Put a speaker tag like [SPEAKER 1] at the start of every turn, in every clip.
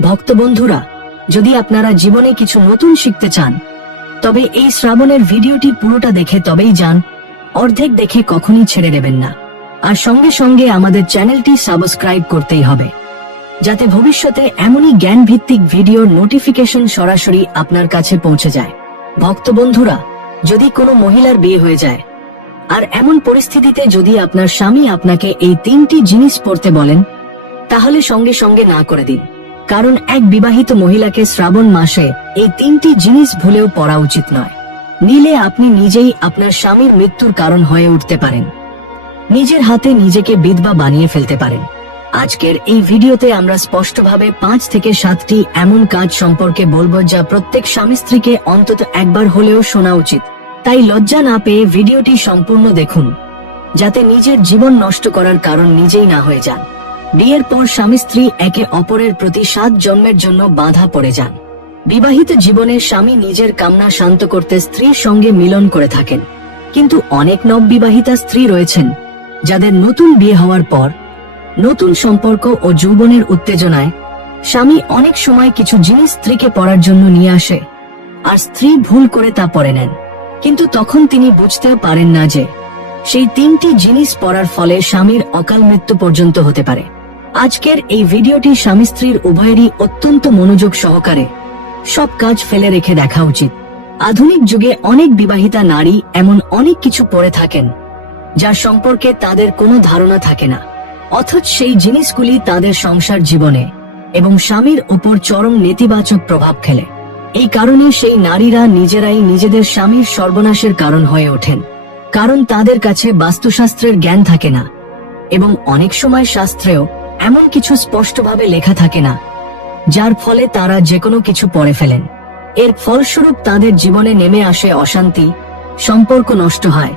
[SPEAKER 1] ভক্ত বন্ধুরা যদি আপনারা জীবনে কিছু নতুন শিখতে চান, তবে এই শ্রাবণের ভিডিওটি পুরোটা দেখে তবেই যান, অর্ধেক দেখে কখনই ছেড়ে দেবেন না। আর সঙ্গে সঙ্গে আমাদের চ্যানেলটি সাবস্ক্রাইব করতেই হবে, যাতে ভবিষ্যতে এমনই জ্ঞান ভিত্তিক ভিডিওর নোটিফিকেশন সরাসরি আপনার কাছে পৌঁছে যায়। ভক্ত বন্ধুরা যদি কোনো মহিলার বিয়ে হয়ে যায়, আর এমন পরিস্থিতিতে যদি আপনার স্বামী আপনাকে এই তিনটি জিনিস পড়তে বলেন, তাহলে সঙ্গে সঙ্গে না করে দিন। কারণ এক বিবাহিত মহিলাকে শ্রাবণ মাসে এই তিনটি জিনিস ভুলেও পড়া উচিত নয়। নিলে আপনি নিজেই আপনার স্বামীর মৃত্যুর কারণ হয়ে উঠতে পারেন। নিজের হাতে নিজেকে বিধবা বানিয়ে ফেলতে পারেন। আজকের এই ভিডিওতে আমরা স্পষ্টভাবে পাঁচ থেকে সাতটি এমন কাজ সম্পর্কে বলব যা প্রত্যেক স্বামী স্ত্রীকে অন্তত একবার হলেও শোনা উচিত। তাই লজ্জা না পেয়ে ভিডিওটি সম্পূর্ণ দেখুন, যাতে নিজের জীবন নষ্ট করার কারণ নিজেই না হয়ে যান। বিয়ের পর স্বামী স্ত্রী একে অপরের প্রতি সাত জন্মের জন্য বাধা পড়ে যান। বিবাহিত জীবনে স্বামী নিজের কামনা শান্ত করতে স্ত্রীর সঙ্গে মিলন করে থাকেন। কিন্তু অনেক নববিবাহিতা স্ত্রী রয়েছেন, যাদের নতুন বিয়ে হওয়ার পর নতুন সম্পর্ক ও যৌবনের উত্তেজনায় স্বামী অনেক সময় কিছু জিনিস স্ত্রীকে পড়ার জন্য নিয়ে আসে আর স্ত্রী ভুল করে তা পরে নেন। কিন্তু তখন তিনি বুঝতেও পারেন না যে সেই তিনটি জিনিস পড়ার ফলে স্বামীর অকাল মৃত্যু পর্যন্ত হতে পারে। আজকের এই ভিডিওটি স্বামী স্ত্রীর উভয়েরই অত্যন্ত মনোযোগ সহকারে। সব কাজ ফেলে রেখে দেখা উচিত। আধুনিক যুগে অনেক বিবাহিতা নারী এমন অনেক কিছু পড়ে থাকেন, যার সম্পর্কে তাদের কোনো ধারণা থাকে না। অথচ সেই জিনিসগুলি তাদের সংসার জীবনে এবং স্বামীর উপর চরম নেতিবাচক প্রভাব ফেলে। এই কারণে সেই নারীরা নিজেরাই নিজেদের স্বামীর সর্বনাশের কারণ হয়ে ওঠেন। কারণ তাদের কাছে বাস্তুশাস্ত্রের জ্ঞান থাকে না। এবং অনেক সময় শাস্ত্রেও এমন কিছু স্পষ্টভাবে লেখা থাকে না, যার ফলে তারা যে কোনো কিছু পড়ে ফেলেন। এর ফলস্বরূপ তাদের জীবনে নেমে আসে অশান্তি, সম্পর্ক নষ্ট হয়,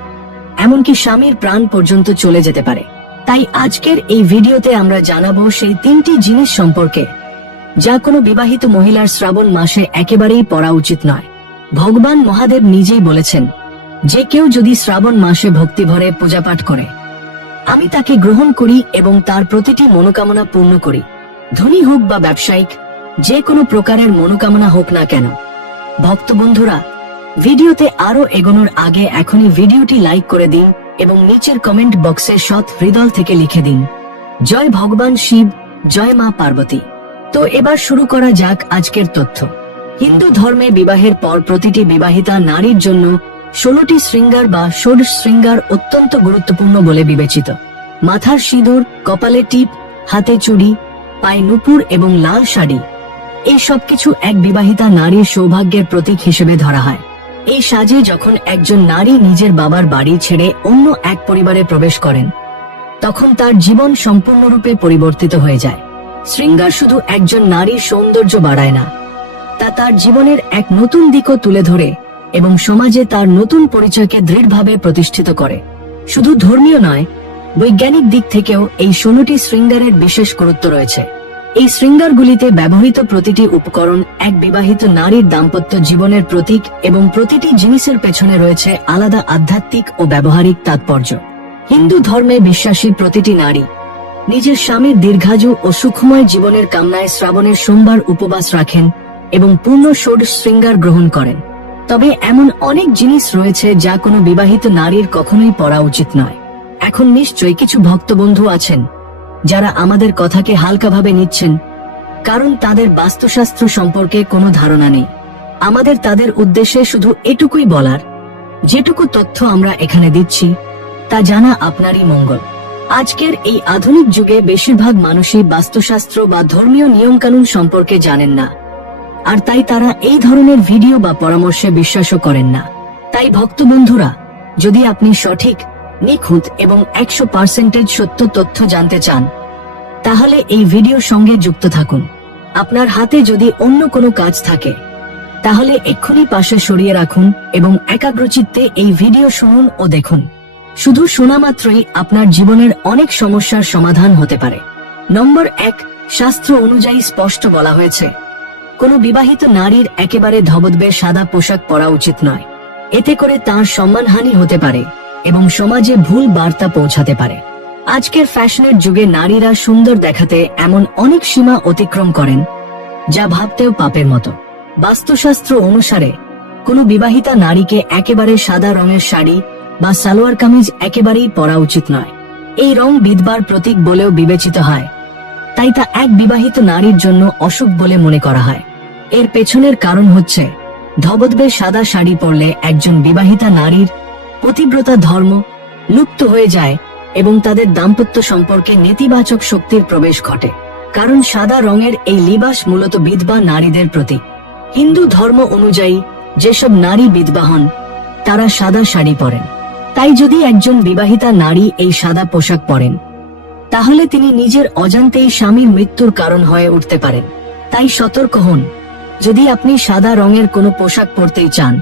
[SPEAKER 1] এমনকি স্বামীর প্রাণ পর্যন্ত চলে যেতে পারে। তাই আজকের এই ভিডিওতে আমরা জানাব সেই তিনটি জিনিস সম্পর্কে, যা কোনো বিবাহিত মহিলার শ্রাবণ মাসে একেবারেই পড়া উচিত নয়। ভগবান মহাদেব নিজেই বলেছেন, যে কেউ যদি শ্রাবণ মাসে ভক্তিভরে পূজাপাঠ করে আমি তাকে গ্রহণ করি এবং তার প্রতিটি মনোকামনা পূর্ণ করি। ধনী হোক বা ব্যবসায়িক, যে কোনো প্রকারের মনোকামনা হোক না কেন। ভক্ত বন্ধুরা, ভিডিওতে আরও এগোনোর আগে এখনই ভিডিওটি লাইক করে দিন এবং নিচের কমেন্ট বক্সে সৎ হৃদয় থেকে লিখে দিন। জয় ভগবান শিব, জয় মা পার্বতী। তো এবার শুরু করা যাক আজকের তথ্য। হিন্দু ধর্মে বিবাহের পর প্রতিটি বিবাহিতা নারীর জন্য ষোলোটি শৃঙ্গার বা ষোড়শ শৃঙ্গার অত্যন্ত গুরুত্বপূর্ণ বলে বিবেচিত। মাথার সিঁদুর, কপালে টিপ, হাতে চুড়ি, পায়ে নুপুর এবং লাল শাড়ি, এই সবকিছু এক বিবাহিতা নারীর সৌভাগ্যের প্রতীক হিসেবে ধরা হয়। এই সাজে যখন একজন নারী নিজের বাবার বাড়ি ছেড়ে অন্য এক পরিবারে প্রবেশ করেন, তখন তার জীবন সম্পূর্ণরূপে পরিবর্তিত হয়ে যায়। শৃঙ্গার শুধু একজন নারীর সৌন্দর্য বাড়ায় না, তা তার জীবনের এক নতুন দিকও তুলে ধরে। এবং সমাজে তার নতুন পরিচয়কে দৃঢ়ভাবে প্রতিষ্ঠিত করে। শুধু ধর্মীয় নয়, বৈজ্ঞানিক দিক থেকেও এই ষোলোটি শৃঙ্গারের বিশেষ গুরুত্ব রয়েছে। এই শৃঙ্গারগুলিতে ব্যবহৃত প্রতিটি উপকরণ এক বিবাহিত নারীর দাম্পত্য জীবনের প্রতীক এবং প্রতিটি জিনিসের পেছনে রয়েছে আলাদা আধ্যাত্মিক ও ব্যবহারিক তাৎপর্য। হিন্দু ধর্মে বিশ্বাসী প্রতিটি নারী নিজের স্বামীর দীর্ঘায়ু ও সুখময় জীবনের কামনায় শ্রাবণের সোমবার উপবাস রাখেন এবং পূর্ণ ষোড়শ শৃঙ্গার গ্রহণ করেন। তবে এমন অনেক জিনিস রয়েছে যা কোনো বিবাহিত নারীর কখনোই পড়া উচিত নয়। এখন নিশ্চয়ই কিছু ভক্তবন্ধু আছেন, যারা আমাদের কথাকে হালকাভাবে নিচ্ছেন, কারণ তাদের বাস্তুশাস্ত্র সম্পর্কে কোনো ধারণা নেই। আমাদের তাদের উদ্দেশ্যে শুধু এটুকুই বলার, যেটুকু তথ্য আমরা এখানে দিচ্ছি, তা জানা আপনারই মঙ্গল। আজকের এই আধুনিক যুগে বেশিরভাগ মানুষই বাস্তুশাস্ত্র বা ধর্মীয় নিয়মকানুন সম্পর্কে জানেন না। আর তাই তারা এই ধরনের ভিডিও বা পরামর্শে বিশ্বাসও করেন না। তাই ভক্ত বন্ধুরা যদি আপনি সঠিক, নিখুঁত এবং একশো পার্সেন্টেজ সত্য তথ্য জানতে চান, তাহলে এই ভিডিওর সঙ্গে যুক্ত থাকুন। আপনার হাতে যদি অন্য কোনো কাজ থাকে, তাহলে এক্ষুনি পাশে সরিয়ে রাখুন এবং একাগ্রচিত্তে এই ভিডিও শুনুন ও দেখুন। শুধু শোনা মাত্রই আপনার জীবনের অনেক সমস্যার সমাধান হতে পারে। নম্বর এক, শাস্ত্র অনুযায়ী স্পষ্ট বলা হয়েছে। কোনো বিবাহিত নারীর একেবারে ধবদবে সাদা পোশাক পরা উচিত নয়। এতে করে তার সম্মানহানি হতে পারে এবং সমাজে ভুল বার্তা পৌঁছাতে পারে। আজকের ফ্যাশনের যুগে নারীরা সুন্দর দেখাতে এমন অনেক সীমা অতিক্রম করেন, যা ভাবতেও পাপের মতো। বাস্তুশাস্ত্র অনুসারে, কোনো বিবাহিতা নারীকে একেবারে সাদা রঙের শাড়ি বা সালোয়ার কামিজ একেবারেই পরা উচিত নয়। এই রং বিধবার প্রতীক বলেও বিবেচিত হয়। তাই তা এক বিবাহিত নারীর জন্য অসুখ বলে মনে করা হয়। এর পেছনের কারণ হচ্ছে ধবদবে সাদা শাড়ি পরলে একজন বিবাহিতা নারীর পতিব্রতা ধর্ম লুপ্ত হয়ে যায় এবং তাদের দাম্পত্য সম্পর্কে নেতিবাচক শক্তির প্রবেশ ঘটে। কারণ সাদা রঙের এই লিবাস মূলত বিধবা নারীদের প্রতীক। হিন্দু ধর্ম অনুযায়ী, যেসব নারী বিধবা হন, তারা সাদা শাড়ি পরেন। তাই যদি একজন বিবাহিতা নারী এই সাদা পোশাক পরেন, তাহলে তিনি নিজের অজান্তেই স্বামীর মৃত্যুর কারণ হয়ে উঠতে পারেন। তাই সতর্ক হন। যদি আপনি সাদা রঙের কোনো পোশাক পরতেই চান,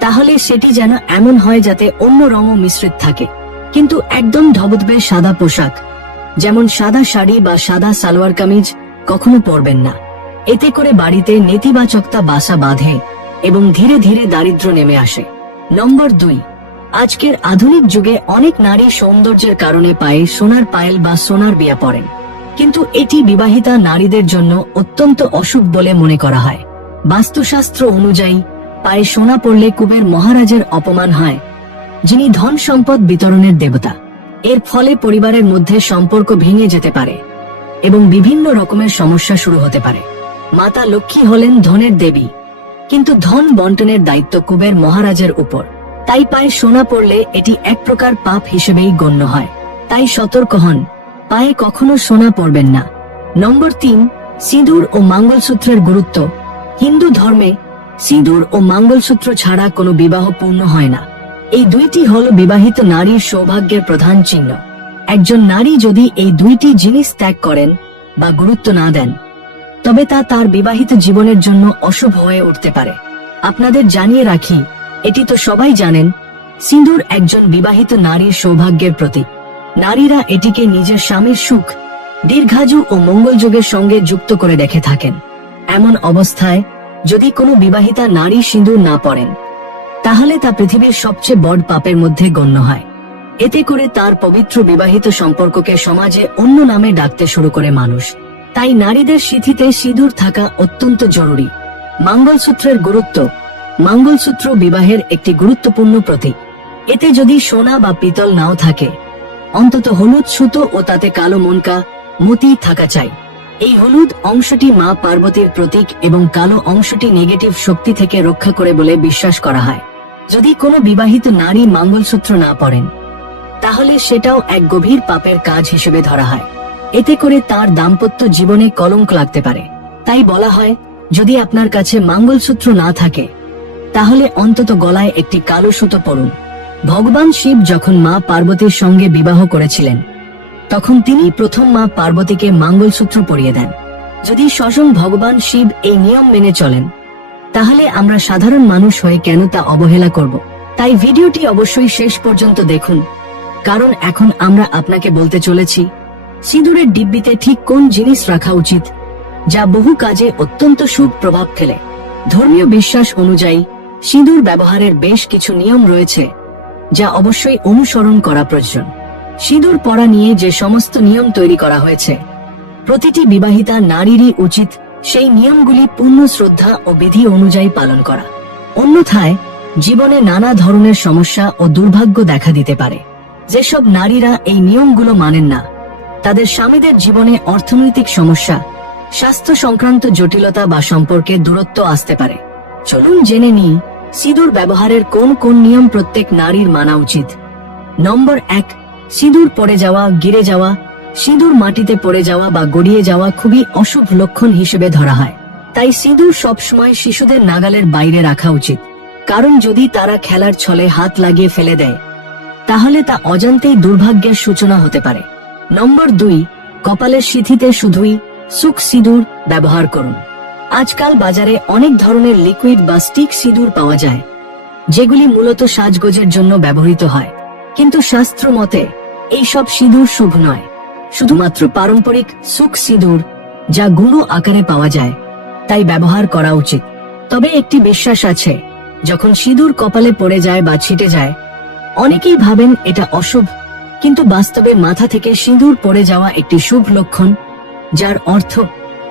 [SPEAKER 1] তাহলে সেটি যেন এমন হয় যাতে অন্য রঙও মিশ্রিত থাকে। কিন্তু একদম ধবধবে সাদা পোশাক, যেমন সাদা শাড়ি বা সাদা সালোয়ার কামিজ, কখনো পরবেন না। এতে করে বাড়িতে নেতিবাচকতা বাসা বাঁধে এবং ধীরে ধীরে দারিদ্র নেমে আসে। নম্বর দুই, আজকের আধুনিক যুগে অনেক নারী সৌন্দর্যের কারণে পায়ে সোনার পায়েল বা সোনার বিয়া পড়েন কিন্তু এটি বিবাহিতা নারীদের জন্য অত্যন্ত অশুভ বলে মনে করা হয়। বাস্তুশাস্ত্র অনুযায়ী, পায়ে সোনা পড়লে কুবের মহারাজের অপমান হয়, যিনি ধন সম্পদ বিতরণের দেবতা। এর ফলে পরিবারের মধ্যে সম্পর্ক ভেঙে যেতে পারে এবং বিভিন্ন রকমের সমস্যা শুরু হতে পারে। মাতা লক্ষ্মী হলেন ধনের দেবী, কিন্তু ধন বন্টনের দায়িত্ব কুবের মহারাজের উপর। তাই পায়ে সোনা পড়লে এটি এক প্রকার পাপ হিসেবেই গণ্য হয়। তাই সতর্ক হন পায়ে কখনো সোনা পরবেন না। নম্বর তিন, সিঁদুর ও মঙ্গলসূত্রের গুরুত্ব। হিন্দু ধর্মে সিঁদুর ও মঙ্গলসূত্র ছাড়া কোনো বিবাহ পূর্ণ হয় না। এই দুইটি হল বিবাহিত নারীর সৌভাগ্যের প্রধান চিহ্ন। একজন নারী যদি এই দুইটি জিনিস ত্যাগ করেন বা গুরুত্ব না দেন, তবে তা তার বিবাহিত জীবনের জন্য অশুভ হয়ে উঠতে পারে। আপনাদের জানিয়ে রাখি, এটি তো সবাই জানেন, সিঁদুর একজন বিবাহিত নারীর সৌভাগ্যের প্রতীক। নারীরা এটিকে নিজের স্বামীর সুখ, দীর্ঘায়ু ও মঙ্গলযোগের সঙ্গে যুক্ত করে রেখে থাকেন। এমন অবস্থায় যদি কোনো বিবাহিতা নারী সিঁদুর না পরেন, তাহলে তা পৃথিবীর সবচেয়ে বড় পাপের মধ্যে গণ্য হয়। এতে করে তার পবিত্র বিবাহিত সম্পর্ককে সমাজে অন্য নামে ডাকতে শুরু করে মানুষ। তাই নারীদের সিথিতে সিঁদুর থাকা অত্যন্ত জরুরি। মঙ্গলসূত্রের গুরুত্ব, মঙ্গলসূত্র বিবাহের একটি গুরুত্বপূর্ণ প্রতীক। এতে যদি সোনা বা পিতল নাও থাকে অন্তত হলুদ সুতো ও তাতে কালো মনকা মতি থাকা চাই। এই হলুদ অংশটি মা পার্বতীর প্রতীক এবং কালো অংশটি নেগেটিভ শক্তি থেকে রক্ষা করে বলে বিশ্বাস করা হয়। যদি কোনো বিবাহিত নারী মঙ্গলসূত্র না পরেন তাহলে সেটাও এক গভীর পাপের কাজ হিসেবে ধরা হয়। এতে করে তার দাম্পত্য জীবনে কলঙ্ক লাগতে পারে। তাই বলা হয়, যদি আপনার কাছে মঙ্গলসূত্র না থাকে, তাহলে অন্তত গলায় একটি কালো সুতো পরুন। ভগবান শিব যখন মা পার্বতীর সঙ্গে বিবাহ করেছিলেন, তখন তিনি প্রথম মা পার্বতীকে মঙ্গলসূত্র পরিয়ে দেন। যদি স্বয়ং ভগবান শিব এই নিয়ম মেনে চলেন, তাহলে আমরা সাধারণ মানুষ হয়ে কেন তা অবহেলা করব? তাই ভিডিওটি অবশ্যই শেষ পর্যন্ত দেখুন, কারণ এখন আমরা আপনাকে বলতে চলেছি, সিঁদুরের ডিব্বিতে ঠিক কোন জিনিস রাখা উচিত, যা বহু কাজে অত্যন্ত সুখ প্রভাব ফেলে। ধর্মীয় বিশ্বাস অনুযায়ী, সিঁদুর ব্যবহারের বেশ কিছু নিয়ম রয়েছে। যা অবশ্যই অনুসরণ করা প্রয়োজন। সিঁদুর পরা নিয়ে যে সমস্ত নিয়ম তৈরি করা হয়েছে, প্রতিটি বিবাহিতা নারীরই উচিত সেই নিয়মগুলি পূর্ণ শ্রদ্ধা ও বিধি অনুযায়ী পালন করা। অন্যথায় জীবনে নানা ধরনের সমস্যা ও দুর্ভাগ্য দেখা দিতে পারে। যেসব নারীরা এই নিয়মগুলো মানেন না, তাদের স্বামীদের জীবনে অর্থনৈতিক সমস্যা, স্বাস্থ্য সংক্রান্ত জটিলতা বা সম্পর্কে দূরত্ব আসতে পারে। চলুন জেনে নিই সিঁদুর ব্যবহারের কোন কোন নিয়ম প্রত্যেক নারীর মানা উচিত? নম্বর এক, সিঁদুর পড়ে যাওয়া, গিরে যাওয়া। সিঁদুর মাটিতে পড়ে যাওয়া বা গড়িয়ে যাওয়া খুবই অশুভ লক্ষণ হিসেবে ধরা হয়। তাই সিঁদুর সবসময় শিশুদের নাগালের বাইরে রাখা উচিত। কারণ যদি তারা খেলার ছলে হাত লাগিয়ে ফেলে দেয়, তাহলে তা অজান্তেই দুর্ভাগ্যের সূচনা হতে পারে। নম্বর দুই, কপালের সিথিতে শুধুই সুখ সিঁদুর ব্যবহার করুন। আজকাল বাজারে অনেক ধরনের লিকুইড বা স্টিক সিঁদুর পাওয়া যায়, যেগুলি মূলত সাজগোজের জন্য ব্যবহৃত হয়। কিন্তু শাস্ত্র মতে, এইসব সিঁদুর শুভ নয়। শুধুমাত্র পারম্পরিক সুখ সিঁদুর, যা গুঁড়ো আকারে পাওয়া যায়, তাই ব্যবহার করা উচিত। তবে একটি বিশ্বাস আছে, যখন সিঁদুর কপালে পড়ে যায় বা ছিটে যায়, অনেকেই ভাবেন এটা অশুভ, কিন্তু বাস্তবে মাথা থেকে সিঁদুর পড়ে যাওয়া একটি শুভ লক্ষণ, যার অর্থ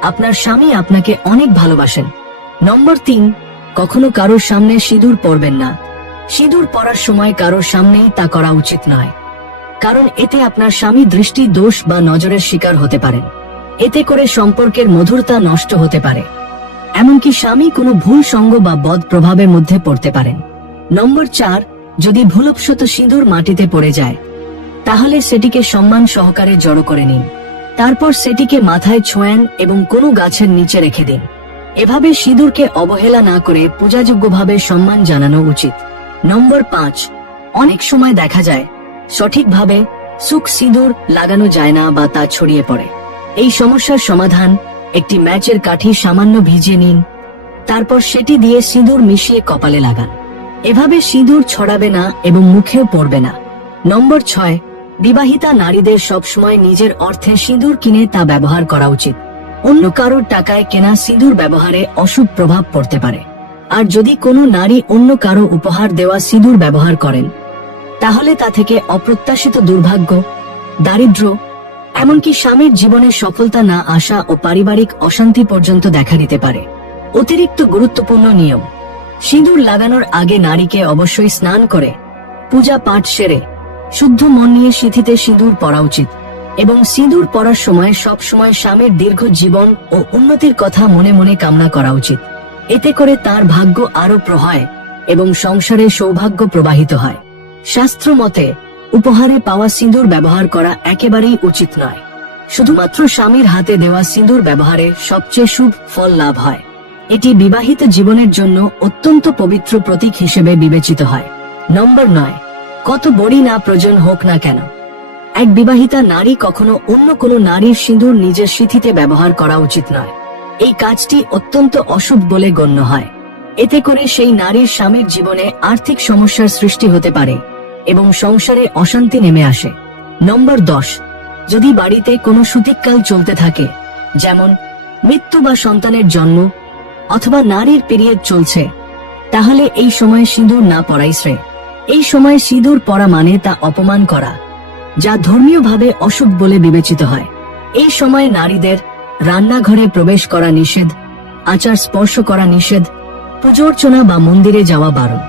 [SPEAKER 1] আপনার স্বামী আপনাকে অনেক ভালোবাসেন। নম্বর তিন, কখনো কারোর সামনে সিঁদুর পরবেন না। সিঁদুর পরার সময় কারোর সামনেই তা করা উচিত নয়। কারণ এতে আপনার স্বামী দৃষ্টি, দোষ বা নজরের শিকার হতে পারেন এতে করে সম্পর্কের মধুরতা নষ্ট হতে পারে। এমনকি স্বামী কোনো ভুল সঙ্গ বা বদ প্রভাবের মধ্যে পড়তে পারেন। নম্বর চার, যদি ভুলবশত সিঁদুর মাটিতে পড়ে যায়, তাহলে সেটিকে সম্মান সহকারে জড়ো করে নিন। তারপর সেটিকে মাথায় ছোঁয়ান এবং কোনো গাছের নিচে রেখে দিন। এভাবে সিঁদুরকে অবহেলা না করে পূজাযোগ্যভাবে সম্মান জানানো উচিত। নম্বর পাঁচ, অনেক সময় দেখা যায়, সঠিকভাবে সুখ সিঁদুর লাগানো যায় না বা তা ছড়িয়ে পড়ে। এই সমস্যার সমাধান, একটি ম্যাচের কাঠি সামান্য ভিজিয়ে নিন, তারপর সেটি দিয়ে সিঁদুর মিশিয়ে কপালে লাগান। এভাবে সিঁদুর ছড়াবে না এবং মুখেও পড়বে না। নম্বর ছয় বিবাহিতা নারীদের সবসময় নিজের অর্থে সিঁদুর কিনে তা ব্যবহার করা উচিত। অন্য কারোর টাকায় কেনা সিঁদুর ব্যবহারে অশুভ প্রভাব পড়তে পারে। আর যদি কোনো নারী অন্য কারও উপহার দেওয়া সিঁদুর ব্যবহার করেন, তাহলে তা থেকে অপ্রত্যাশিত দুর্ভাগ্য দারিদ্র এমনকি স্বামীর জীবনে সফলতা না আসা ও পারিবারিক অশান্তি পর্যন্ত দেখা দিতে পারে। অতিরিক্ত গুরুত্বপূর্ণ নিয়ম। সিঁদুর লাগানোর আগে নারীকে অবশ্যই স্নান করে, পূজা পাঠ সেরে শুদ্ধ মন নিয়ে সিঁথিতে সিঁদুর পরা উচিত। এবং সিঁদুর পরার সময় সব সময় স্বামীর দীর্ঘ জীবন ও উন্নতির কথা মনে মনে কামনা করা উচিত। এতে করে তার ভাগ্য আরও প্রহয় এবং সংসারে সৌভাগ্য প্রবাহিত হয়। শাস্ত্র মতে উপহারে পাওয়া সিঁদুর ব্যবহার করা একেবারেই উচিত নয়। শুধুমাত্র স্বামীর হাতে দেওয়া সিঁদুর ব্যবহারে সবচেয়ে শুভ ফল লাভ হয়। এটি বিবাহিত জীবনের জন্য অত্যন্ত পবিত্র প্রতীক হিসেবে বিবেচিত হয়। নম্বর নয় কত বড়ি না প্রয়োজন হোক না কেন। এক বিবাহিতা নারী কখনো অন্য কোনো নারীর সিঁদুর নিজের সিথিতে ব্যবহার করা উচিত নয়। এই কাজটি অত্যন্ত অশুভ বলে গণ্য হয়। এতে করে সেই নারীর স্বামীর জীবনে আর্থিক সমস্যার সৃষ্টি হতে পারে এবং সংসারে অশান্তি নেমে আসে। নম্বর দশ, যদি বাড়িতে কোনো সুতিককাল চলতে থাকে, যেমন মৃত্যু বা সন্তানের জন্ম অথবা নারীর পিরিয়ড চলছে, তাহলে এই সময় সিঁদুর না পরাই শ্রেয়। এই সময় সিঁদুর পরা মানে তা অপমান করা, যা ধর্মীয়ভাবে অশুভ বলে বিবেচিত হয়। এই সময় নারীদের রান্নাঘরে প্রবেশ করা নিষেধ, আচার স্পর্শ করা নিষেধ, পূজোর্চনা বা মন্দিরে যাওয়া বারণ।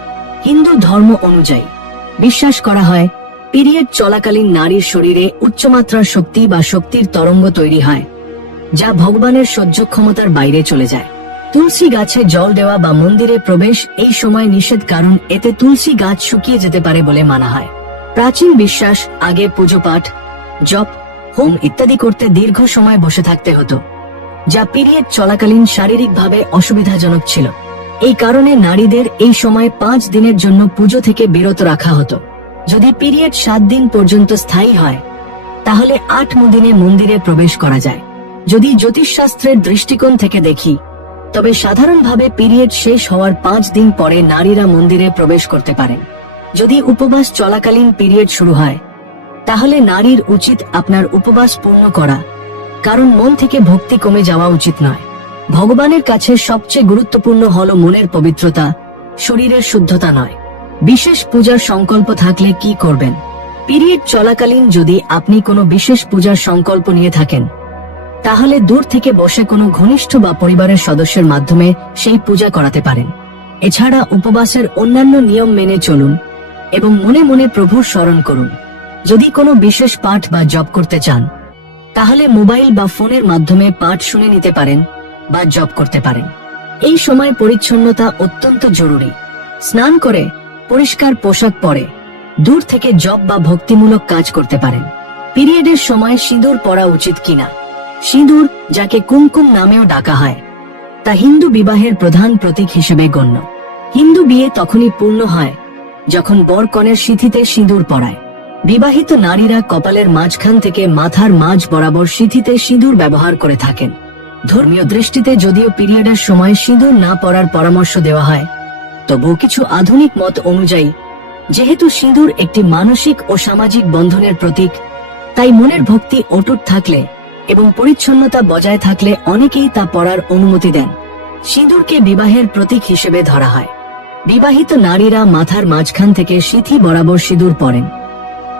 [SPEAKER 1] হিন্দু ধর্ম অনুযায়ী বিশ্বাস করা হয়, পিরিয়ড চলাকালীন নারীর শরীরে উচ্চমাত্রার শক্তি বা শক্তির তরঙ্গ তৈরি হয়, যা ভগবানের সহ্য ক্ষমতার বাইরে চলে যায়। তুলসী গাছে জল দেওয়া বা মন্দিরে প্রবেশ, এই সময় নিষেধ কারণ, এতে তুলসী গাছ শুকিয়ে যেতে পারে বলে মানা হয়। প্রাচীন বিশ্বাস, আগে পুজো পাঠ, জপ, হোম ইত্যাদি করতে দীর্ঘ সময় বসে থাকতে হতো, যা পিরিয়ড চলাকালীন শারীরিকভাবে অসুবিধাজনক ছিল। এই কারণে নারীদের এই সময় পাঁচ দিনের জন্য পুজো থেকে বিরত রাখা হতো। যদি পিরিয়ড সাত দিন পর্যন্ত স্থায়ী হয়, তাহলে আট দিনে মন্দিরে প্রবেশ করা যায়। যদি জ্যোতিষশাস্ত্রের দৃষ্টিকোণ থেকে দেখি তবে সাধারণভাবে পিরিয়ড শেষ হওয়ার পাঁচ দিন পরে নারীরা মন্দিরে প্রবেশ করতে পারেন যদি উপবাস চলাকালীন পিরিয়ড শুরু হয়, তাহলে নারীর উচিত আপনার উপবাস পূর্ণ করা, কারণ মন থেকে ভক্তি কমে যাওয়া উচিত নয়। ভগবানের কাছে সবচেয়ে গুরুত্বপূর্ণ হল মনের পবিত্রতা, শরীরের শুদ্ধতা নয়। বিশেষ পূজার সংকল্প থাকলে কি করবেন? পিরিয়ড চলাকালীন যদি আপনি কোনো বিশেষ পূজার সংকল্প নিয়ে থাকেন তাহলে দূর থেকে বসে কোনো ঘনিষ্ঠ বা পরিবারের সদস্যের মাধ্যমে সেই পূজা করাতে পারেন। এছাড়া উপবাসের অন্যান্য নিয়ম মেনে চলুন এবং মনে মনে প্রভুর স্মরণ করুন। যদি কোনো বিশেষ পাঠ বা জপ করতে চান, তাহলে মোবাইল বা ফোনের মাধ্যমে পাঠ শুনে নিতে পারেন বা জপ করতে পারেন। এই সময় পরিচ্ছন্নতা অত্যন্ত জরুরি। স্নান করে পরিষ্কার পোশাক পরে দূর থেকে জব বা ভক্তিমূলক কাজ করতে পারেন। পিরিয়ডের সময় সিঁদুর পরা উচিত কিনা? সিঁদুর, যাকে কুমকুম নামেও ডাকা হয়, তা হিন্দু বিবাহের প্রধান প্রতীক হিসেবে গণ্য। হিন্দু বিয়ে তখনই পূর্ণ হয়, যখন বর কনের সিথিতে সিঁদুর পরায় বিবাহিত নারীরা কপালের মাঝখান থেকে মাথার মাঝ বরাবর সিথিতে সিঁদুর ব্যবহার করে থাকেন। ধর্মীয় দৃষ্টিতে যদিও পিরিয়ডের সময় সিঁদুর না পরার পরামর্শ দেওয়া হয়, তবুও কিছু আধুনিক মত অনুযায়ী, যেহেতু সিঁদুর একটি মানসিক ও সামাজিক বন্ধনের প্রতীক, তাই মনের ভক্তি অটুট থাকলে এবং পরিচ্ছন্নতা বজায় থাকলে অনেকেই তা পরার অনুমতি দেন। সিঁদুরকে বিবাহের প্রতীক হিসেবে ধরা হয়। বিবাহিত নারীরা মাথার মাঝখান থেকে সিথি বরাবর সিঁদুর পরেন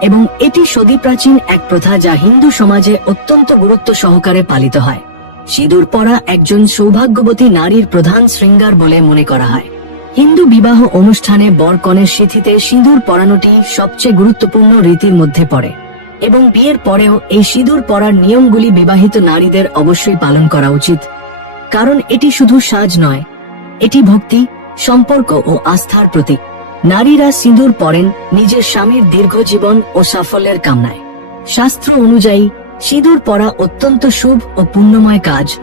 [SPEAKER 1] এবং এটি সদী প্রাচীন এক প্রথা যা হিন্দু সমাজে অত্যন্ত গুরুত্ব সহকারে পালিত হয়। সিঁদুর পরা একজন সৌভাগ্যবতী নারীর প্রধান শৃঙ্গার বলে মনে করা হয়। হিন্দু বিবাহ অনুষ্ঠানে বরকনের সিথিতে সিঁদুর পরানোটি সবচেয়ে গুরুত্বপূর্ণ রীতির মধ্যে পড়ে। এবং বিয়ের পরেও এই সিঁদুর পরার নিয়মগুলি বিবাহিত নারীদের অবশ্যই পালন করা উচিত। কারণ এটি শুধু সাজ নয়, এটি ভক্তি, সম্পর্ক ও আস্থার প্রতীক। নারীরা সিঁদুর পরেন নিজের স্বামীর দীর্ঘ জীবন ও সাফল্যের কামনায়। শাস্ত্র অনুযায়ী, সিঁদুর পরা অত্যন্ত শুভ ও পুণ্যময় কাজ।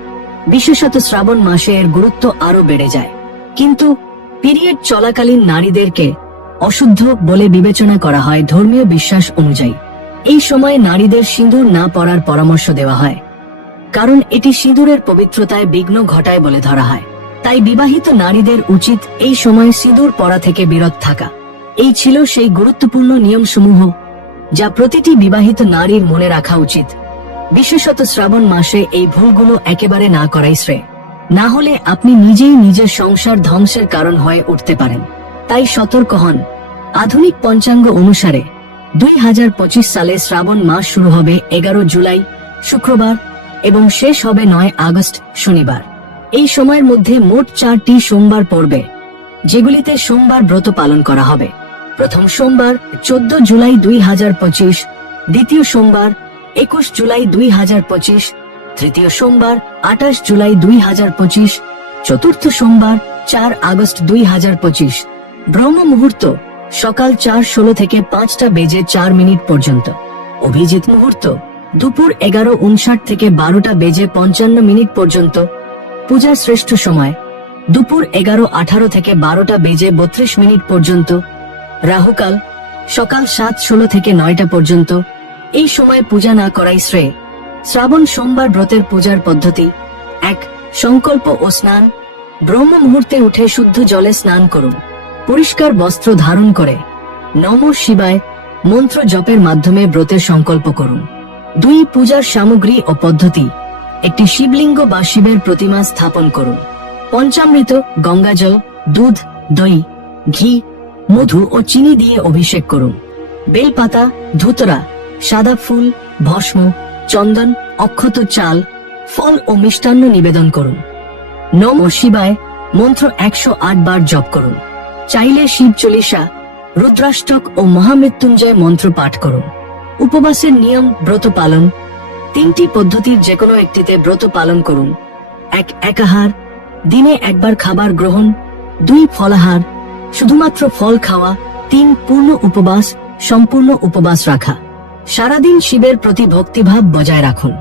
[SPEAKER 1] বিশেষত শ্রাবণ মাসে এর গুরুত্ব আরও বেড়ে যায়। কিন্তু পিরিয়ড চলাকালীন নারীদেরকে অশুদ্ধ বলে বিবেচনা করা হয় ধর্মীয় বিশ্বাস অনুযায়ী। এই সময় নারীদের সিঁদুর না পরার পরামর্শ দেওয়া হয়। কারণ এটি সিঁদুরের পবিত্রতায় বিঘ্ন ঘটায় বলে ধরা হয়। তাই বিবাহিত নারীদের উচিত এই সময় সিঁদুর পরা থেকে বিরত থাকা। এই ছিল সেই গুরুত্বপূর্ণ নিয়মসমূহ যা প্রতিটি বিবাহিত নারীর মনে রাখা উচিত। বিশেষত শ্রাবণ মাসে এই ভুলগুলো একেবারে না করাই শ্রেয়। না হলে আপনি নিজেই নিজের সংসার ধ্বংসের কারণ হয়ে উঠতে পারেন। তাই সতর্ক হন। আধুনিক পঞ্চাঙ্গ অনুসারে দুই হাজার পঁচিশ সালে শ্রাবণ মাস শুরু হবে এগারো জুলাই, শুক্রবার এবং শেষ হবে নয় আগস্ট, শনিবার। এই সময়ের মধ্যে মোট চারটি সোমবার পড়বে, যেগুলিতে সোমবার ব্রত পালন করা হবে। প্রথম সোমবার চোদ্দ জুলাই দুই হাজার পঁচিশ, দ্বিতীয় সোমবার একুশ জুলাই দুই হাজার পঁচিশ, তৃতীয় সোমবার আঠাশ জুলাই দুই হাজার পঁচিশ, চতুর্থ সোমবার চার আগস্ট দুই হাজার পঁচিশ। ব্রহ্ম মুহূর্ত সকাল চার ষোলো থেকে পাঁচটা বেজে চার মিনিট পর্যন্ত। অভিজিৎ মুহূর্ত, দুপুর এগারো উনষাট থেকে বারোটা বেজে পঞ্চান্ন মিনিট পর্যন্ত। পূজার শ্রেষ্ঠ সময়, দুপুর এগারো আঠারো থেকে বারোটা বেজে বত্রিশ মিনিট পর্যন্ত। রাহুকাল, সকাল সাত ষোলো থেকে নয়টা পর্যন্ত। এই সময় পূজা না করাই শ্রেয়। শ্রাবণ সোমবার ব্রতের পূজার পদ্ধতি। এক, সংকল্প ও স্নান। ব্রহ্ম মুহূর্তে উঠে শুদ্ধ জলে স্নান করুন। পরিষ্কার বস্ত্র ধারণ করে। নম শিবায় মন্ত্র জপের মাধ্যমে ব্রতের সংকল্প করুন। দুই পূজার সামগ্রী ও পদ্ধতি, একটি শিবলিঙ্গ বা শিবের প্রতিমা স্থাপন করুন। পঞ্চামৃত গঙ্গাজল দুধ, দই, ঘি, মধু ও চিনি দিয়ে অভিষেক করুন। বেলপাতা, ধুতরা, সাদা ফুল, ভস্ম, চন্দন, অক্ষত চাল, ফল ও মিষ্টান্ন নিবেদন করুন। নম শিবায় মন্ত্র একশো আট বার জপ করুন। চাইলে শিব চলিসা রুদ্রাষ্টক ও মহামৃত্যুঞ্জয় মন্ত্র পাঠ করুন। উপবাসের নিয়ম ব্রত পালন, তিনটি পদ্ধতির যে কোনো একটিতে ব্রত পালন করুন। এক, একাহার, দিনে একবার খাবার গ্রহণ, দুই, ফলাহার, শুধুমাত্র ফল খাওয়া, তিন, পূর্ণ উপবাস, সম্পূর্ণ উপবাস রাখা। সারাদিন শিবের প্রতি ভক্তিভাব বজায় রাখুন।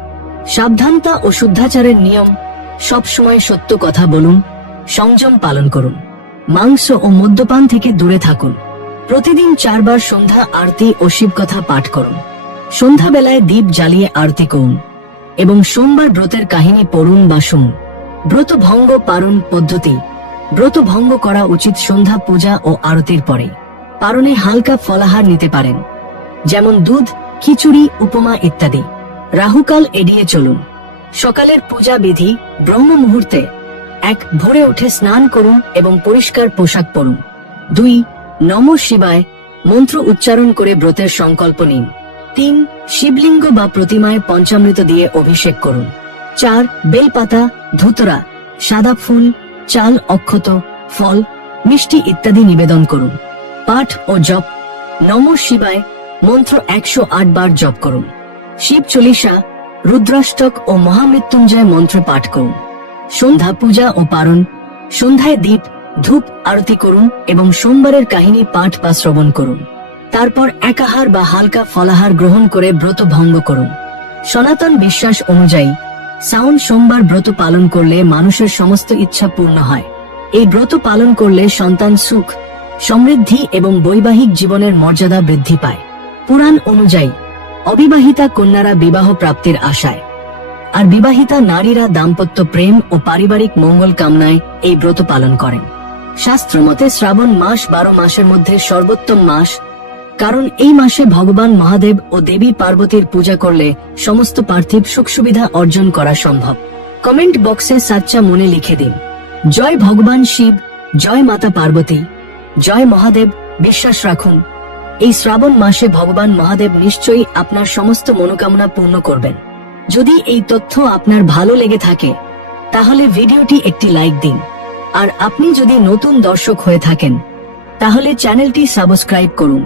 [SPEAKER 1] সাবধানতা ও শুদ্ধাচারের নিয়ম সবসময় সত্য কথা বলুন, সংযম পালন করুন। মাংস ও মদ্যপান থেকে দূরে থাকুন। প্রতিদিন চারবার সন্ধ্যা আরতি ও শিবকথা পাঠ করুন। সন্ধ্যাবেলায় দ্বীপ জ্বালিয়ে আরতি করুন এবং সোমবার ব্রতের কাহিনী পড়ুন বা শুনুন। ব্রত ভঙ্গ পারণ পদ্ধতি। ব্রত ভঙ্গ করা উচিত সন্ধ্যা পূজা ও আরতির পরে পারণে হালকা ফলাহার নিতে পারেন। যেমন দুধ, খিচুড়ি, উপমা ইত্যাদি। রাহুকাল এড়িয়ে চলুন। সকালের পূজা বিধি ব্রহ্ম মুহূর্তে এক ভোরে উঠে স্নান করুন এবং পরিষ্কার পোশাক পরুন। দুই, নম শিবায় মন্ত্র উচ্চারণ করে ব্রতের সংকল্প নিন। তিন, শিবলিঙ্গ বা প্রতিমায় পঞ্চামৃত দিয়ে অভিষেক করুন। চার, বেলপাতা, ধুতরা, সাদা ফুল, চাল, অক্ষত, ফল, মিষ্টি ইত্যাদি নিবেদন করুন। পাঠ ও জপ, নম শিবায় মন্ত্র একশো আট বার জপ করুন। শিব চলিসা রুদ্রাষ্টক ও মহামৃত্যুঞ্জয় মন্ত্র পাঠ করুন। সন্ধ্যা পূজা ও পারণ, সন্ধ্যায় দ্বীপ ধূপ আরতি করুন এবং সোমবারের কাহিনী পাঠ বা শ্রবণ করুন। তারপর একাহার বা হালকা ফলাহার গ্রহণ করে ব্রত ভঙ্গ করুন। সনাতন বিশ্বাস অনুযায়ী সাউন সোমবার ব্রত পালন করলে মানুষের সমস্ত ইচ্ছা পূর্ণ হয়। এই ব্রত পালন করলে সন্তান সুখ, সমৃদ্ধি এবং বৈবাহিক জীবনের মর্যাদা বৃদ্ধি পায়। পুরাণ অনুযায়ী, অবিবাহিতা কন্যারা বিবাহ প্রাপ্তির আশায়। আর বিবাহিতা নারীরা দাম্পত্য প্রেম ও পারিবারিক মঙ্গল কামনায় এই ব্রত পালন করেন। শাস্ত্রমতে শ্রাবণ মাস বারো মাসের মধ্যে সর্বোত্তম মাস, কারণ এই মাসে ভগবান মহাদেব ও দেবী পার্বতীর পূজা করলে সমস্ত পার্থিব সুখ সুবিধা অর্জন করা সম্ভব। কমেন্ট বক্সে সাচ্চা মনে লিখে দিন। জয় ভগবান শিব, জয় মাতা পার্বতী, জয় মহাদেব, বিশ্বাস রাখুন, এই শ্রাবণ মাসে ভগবান মহাদেব নিশ্চয়ই আপনার সমস্ত মনোকামনা পূর্ণ করবেন। যদি এই তথ্য আপনার ভালো লেগে থাকে, তাহলে ভিডিওটি একটি লাইক দিন। আর আপনি যদি নতুন দর্শক হয়ে থাকেন, তাহলে চ্যানেলটি সাবস্ক্রাইব করুন।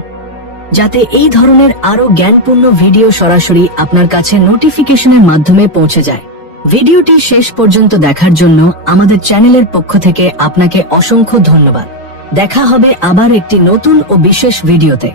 [SPEAKER 1] যাতে এই ধরনের আরও জ্ঞানপূর্ণ ভিডিও সরাসরি আপনার কাছে নোটিফিকেশনের মাধ্যমে পৌঁছে যায়। ভিডিওটি শেষ পর্যন্ত দেখার জন্য আমাদের চ্যানেলের পক্ষ থেকে আপনাকে অসংখ্য ধন্যবাদ। দেখা হবে আবার একটি নতুন ও বিশেষ ভিডিওতে।